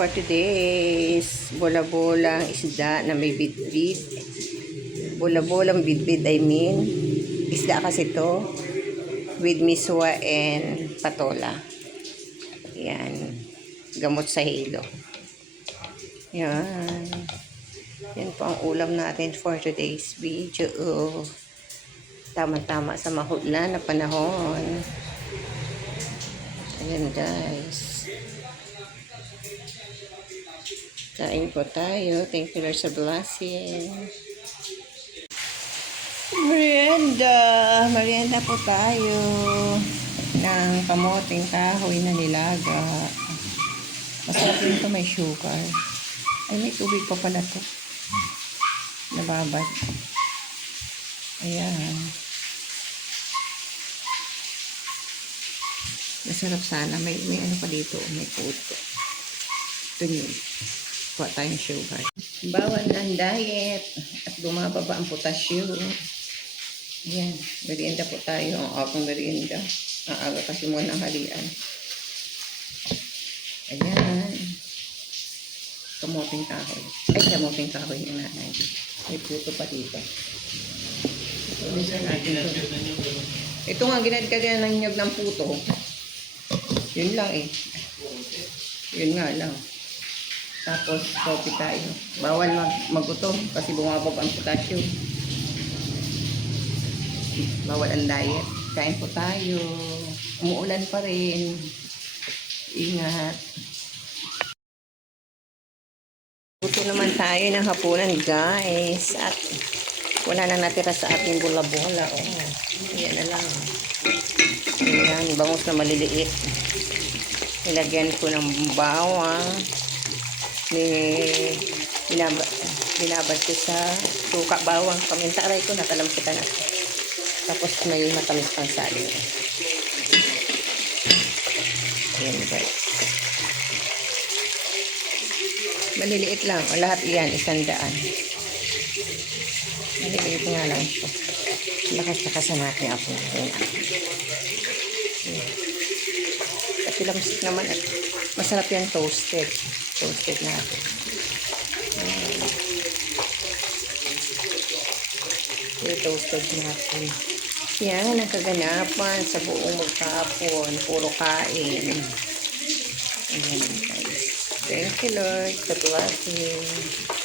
for today's bola-bolang isda na may bit-bit. Bola-bolang bit-bit, I mean. Isda kasi to with miswa and patola. Yan. Gamot sa hilo. Yan. Yan po ang ulam natin for today's video. Tama-tama sa mahulan na panahon. Ayan guys. Kain po tayo. Thank you Lord sa blessing. Merienda. Merienda po tayo. Ng kamoting kahoy na nilaga. Masarap yun ito may sugar. Ay, may tubig pa pala to. Nababad. Ayan. Masarap sana. May, may ano pa dito. May puto. Ito yun. Kuha tayong sugar. Bawal ng diet. At bumababa ang potassium. Ayan. Merienda po tayo. Ang akong merienda. Ang aga kasi muna ang halian. Ayan. Kamuting kahoy. Ay, kamuting kahoy yung nanay. May puto pa dito. Ito. Ito nga, ginadkadyan ng nyog ng puto. Yun lang eh. Yun nga lang. Tapos, coffee tayo. Bawal mag magutom kasi bumababa ang potassium. Bawal ang diet. Kain po tayo. Umuulan pa rin. Ingat. Buto naman tayo ng hapunan, guys. At wala na natira sa ating bola-bola. Oh, yan na lang. Ayan, bangus na maliliit. Nilagyan ko ng bawang. Ni, binaba, binabad ko sa suka bawang. Pamintaray ko, natalamsikan na. Tapos may matamis pang saling. Ayan, guys. Maliliit lang. O lahat yan, isang daan. Maliliit nga lang ito. Lakas-lakas na natin ako. Ayan. Kasi lamsik naman at masarap yan toasted. Toasted natin. Ayan. Yung toasted natin. Yan ang kaganapan sa buong magkapon. Puro kain. Ayan guys. Thank you Lord. sa blessing.